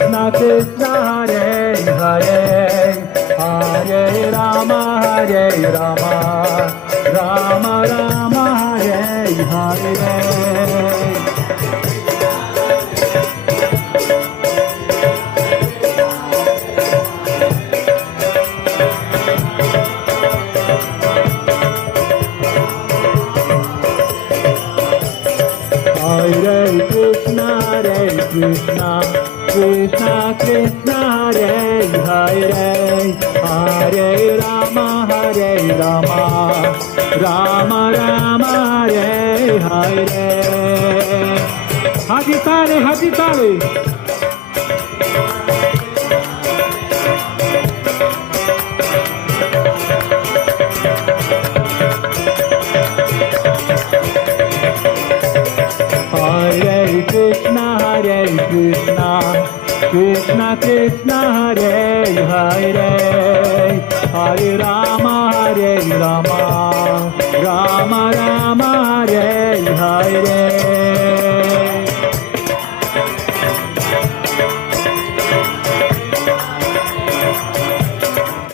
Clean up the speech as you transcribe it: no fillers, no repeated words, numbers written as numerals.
Krishna Krishna Hare Hare Hare Rama Rama Rama Hare Hare Hare Krishna, Krishna Krishna, Hare Hare, Hare Rama, Rama Rama, Hare Hare. Hadi Tale, Hadi Tale. Hare Krishna, Krishna Krishna, Hare Hare, Hare Rama, Rama Rama.